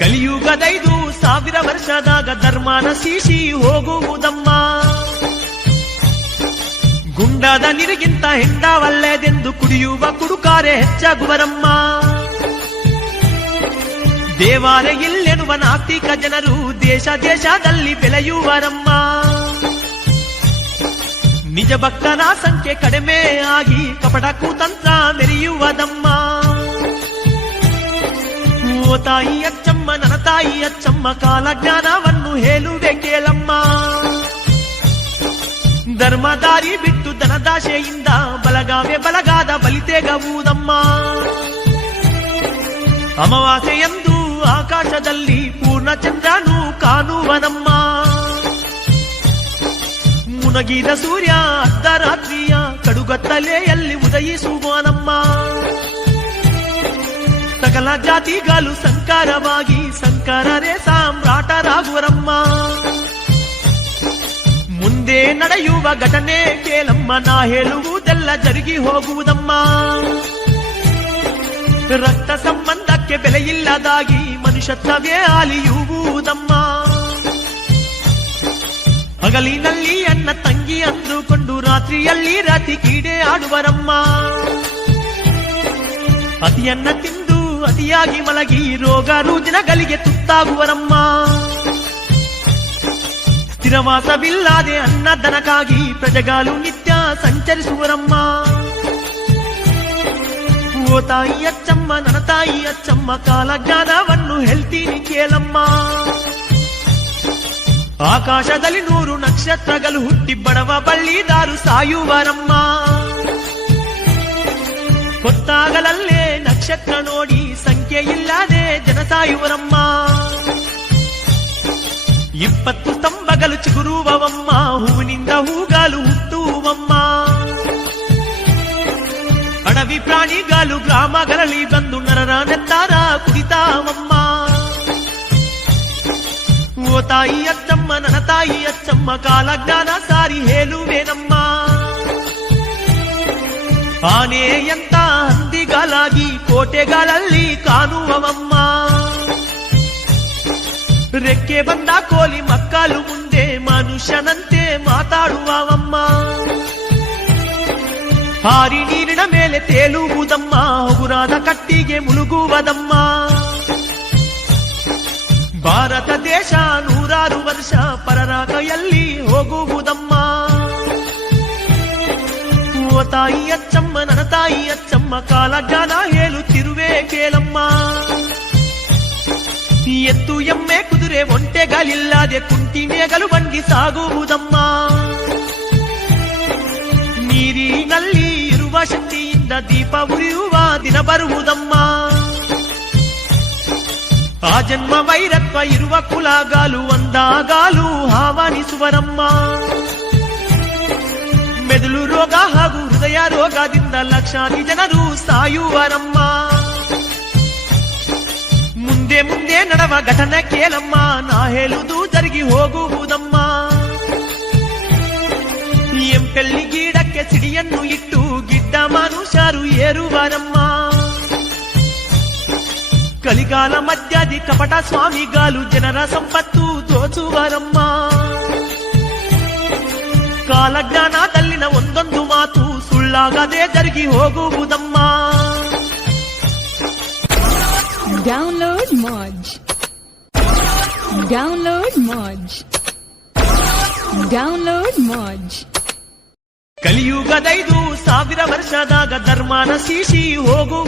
ಕಲಿಯುಗದೈದು 1000 ವರ್ಷದಾಗ ಧರ್ಮನ ಸೀಸಿ ಹೋಗುವುದಮ್ಮ. ಗುಂಡದ ನೀರಿಗಿಂತ ಹೆಂಡವಲ್ಲೆದೆಂದು ಕುಡಿಯುವ ಕುಡುಕಾರೆ ಹೆಚ್ಚಾಗುವರಮ್ಮ. ದೇವಾಲಯ ಇಲ್ಲೆನ್ನುವ ನಾಸ್ತಿಕ ಜನರು ದೇಶ ದೇಶದಲ್ಲಿ ಬೆಳೆಯುವರಮ್ಮ. ನಿಜ ಭಕ್ತರ ಸಂಖ್ಯೆ ಕಡಿಮೆ ಆಗಿ ಕಪಟ ಕುತಂತ್ರ ಮೆರೆಯುವುದಮ್ಮ. ಓ ತಾಯಿ ಅಚ್ಚಮ್ಮ, ನನ್ನ ತಾಯಿ ಅಚ್ಚಮ್ಮ, ಕಾಲಜ್ಞಾನವನ್ನು ಹೇಳುವೆ ಕೇಳಮ್ಮ. ಧರ್ಮದಾರಿ ಬಿಟ್ಟು ಧನದಾಶೆಯಿಂದ ಬಲಗಾದ ಬಲಿತೆಗವುದಮ್ಮ. ಅಮಾವಾಸ್ಯೆಯಂದು ಆಕಾಶದಲ್ಲಿ ಪೂರ್ಣಚಂದ್ರನು ಕಾಣುವನಮ್ಮ. ಮುನಗಿದ ಸೂರ್ಯ ಅರ್ಧರಾತ್ರಿಯ ಕಡುಗತ್ತಲೆಯಲ್ಲಿ ಉದಯಿಸುವನಮ್ಮ. ಸಕಲ ಜಾತಿಗಳು ಸಂಕಾರವಾಗಿ ಸಂಕರರೇ ಸಾಮ್ರಾಟರಾಗುವರಮ್ಮ. ಮುಂದೆ ನಡೆಯುವ ಘಟನೆ ಕೇಳಮ್ಮ, ನಾ ಹೇಳುವುದೆಲ್ಲ ಜರುಗಿ ಹೋಗುವುದಮ್ಮ. ರಕ್ತ ಸಂಬಂಧಕ್ಕೆ ಬೆಲೆಯಿಲ್ಲದಾಗಿ ಮನುಷ್ಯತ್ವವೇ ಅಲಿಯುವುದಮ್ಮ. ಹಗಲಿನಲ್ಲಿ ಅನ್ನ ತಂಗಿ ಅಂದುಕೊಂಡು ರಾತ್ರಿಯಲ್ಲಿ ರಾತಿ ಕೀಡೆ ಆಡುವರಮ್ಮ. ಅತಿಯನ್ನ ತಿಂದು ಅತಿಯಾಗಿ ಮಲಗಿ ರೋಗ ರುಜಿನಗಳಿಗೆ ತುತ್ತಾಗುವರಮ್ಮ. ಸ್ಥಿರವಾಸವಿಲ್ಲದೆ ಅನ್ನದನಕ್ಕಾಗಿ ಪ್ರಜೆಗಳು ನಿತ್ಯ ಸಂಚರಿಸುವರಮ್ಮ. ಓ ತಾಯಿ ಅಚ್ಚಮ್ಮ, ನನ್ನ ತಾಯಿ ಅಚ್ಚಮ್ಮ, ಕಾಲಜ್ಞಾನವನ್ನು ಹೇಳ್ತೀನಿ ಕೇಳಮ್ಮ. ಆಕಾಶದಲ್ಲಿ 100 ನಕ್ಷತ್ರಗಳು ಹುಟ್ಟಿ ಬಡವ ಬಳ್ಳಿದಾರು ಸಾಯುವರಮ್ಮ. ಹೊತ್ತಾಗಲಲ್ಲೇ ನಕ್ಷತ್ರ ನೋಡಿ ಸಂಖ್ಯೆ ಇಲ್ಲದೆ ಜನ ಸಾಯುವರಮ್ಮ. 20 ಸ್ತಂಭಗಳು ಚಿಗುರುವವಮ್ಮ, ಹೂವಿನಿಂದ ಹೂಗಾಲು ಹುಟ್ಟುವಮ್ಮ. ಅಡವಿ ಪ್ರಾಣಿಗಳು ಗ್ರಾಮಗಳಲ್ಲಿ ಬಂದು ನರರ ನೆತ್ತಾರ ಕುಡಿತಾವಮ್ಮ. ಓ ತಾಯಿ ಅಚ್ಚಮ್ಮ, ನನ್ನ ತಾಯಿ ಅಚ್ಚಮ್ಮ, ಕಾಲಜ್ಞಾನ ಸಾರಿ ಹೇಳುವೇನಮ್ಮ. ಆನೆಯಂತ ಹಂದಿಗಾಲಾಗಿ ಕೋಟೆಗಳಲ್ಲಿ ಕಾಣುವವಮ್ಮ. ರೆಕ್ಕೆ ಬಂದ ಕೋಲಿ ಮಕ್ಕಳು ಮುಂದೆ ಮನುಷ್ಯನಂತೆ ಮಾತಾಡುವವಮ್ಮ. ಹಾರಿ ನೀರಿನ ಮೇಲೆ ತೇಲುವುದಮ್ಮ, ಹಗುರಾದ ಕಟ್ಟಿಗೆ ಮುಳುಗುವುದಮ್ಮ. ಭಾರತ ದೇಶ 100 ವರ್ಷ ಪರರ ಕೈಯಲ್ಲಿ ಹೋಗುವುದಮ್ಮ. ಓ ತಾಯಿ ಅಚ್ಚಮ್ಮ, ನನ್ನ ತಾಯಿ ಅಚ್ಚಮ್ಮ, ಕಾಲಜ್ಞಾನ ಹೇಳುತ್ತಿರುವೆ ಕೇಳಮ್ಮ. ಎತ್ತು ಎಮ್ಮೆ ಕುದುರೆ ಒಂಟೆಗಳಿಲ್ಲದೆ ಕುಂಟಿನೇಗಲು ಬಂಡಿ ಸಾಗುವುದಮ್ಮ. ನೀರಿನಲ್ಲಿ ಇರುವ ಶಕ್ತಿಯಿಂದ ದೀಪ ಉರಿಯುವ ದಿನ ಬರುವುದಮ್ಮ. ಆ ಜನ್ಮ ವೈರತ್ವ ಇರುವ ಕುಲಗಾಲು ಒಂದಾಗಾಲು ಆಹ್ವಾನಿಸುವರಮ್ಮ. ಮೆದುಳು ರೋಗ ಹಾಗೂ ಹೃದಯ ರೋಗದಿಂದ ಲಕ್ಷಾಂತರ ಜನರು ಸಾಯುವರಮ್ಮ. ಮುಂದೆ ಮುಂದೆ ನಡೆವ ಘಟನೆ ಕೇಳಮ್ಮ, ನಾ ಹೇಳುವುದು ಜರುಗಿ ಹೋಗುವುದಮ್ಮ. ಎಂಪೆಲ್ಲಿ ಗಿಡಕ್ಕೆ ಸಿಡಿಯನ್ನು ಇಟ್ಟು ಗಿಡ್ಡ ಮನುಷ್ಯರು ಏರುವರಮ್ಮ. ಕಲಿಗಾಲ ಮಧ್ಯಾದಿ ಕಪಟ ಸ್ವಾಮಿಗಾಲು ಜನರ ಸಂಪತ್ತು ದೋಚುವರಮ್ಮ. ಕಾಲಜ್ಞಾನದಲ್ಲಿನ ಒಂದೊಂದು ಮಾತು ಸುಳ್ಳಾಗದೆ ಜರುಗಿ ಹೋಗುವುದಮ್ಮ. Download Moj. Download Moj. Download Moj. ಕಲಿಯುಗದೈದು 1000 ವರ್ಷದಾಗ ಧರ್ಮನ ಸೀಸಿ ಹೋಗುವ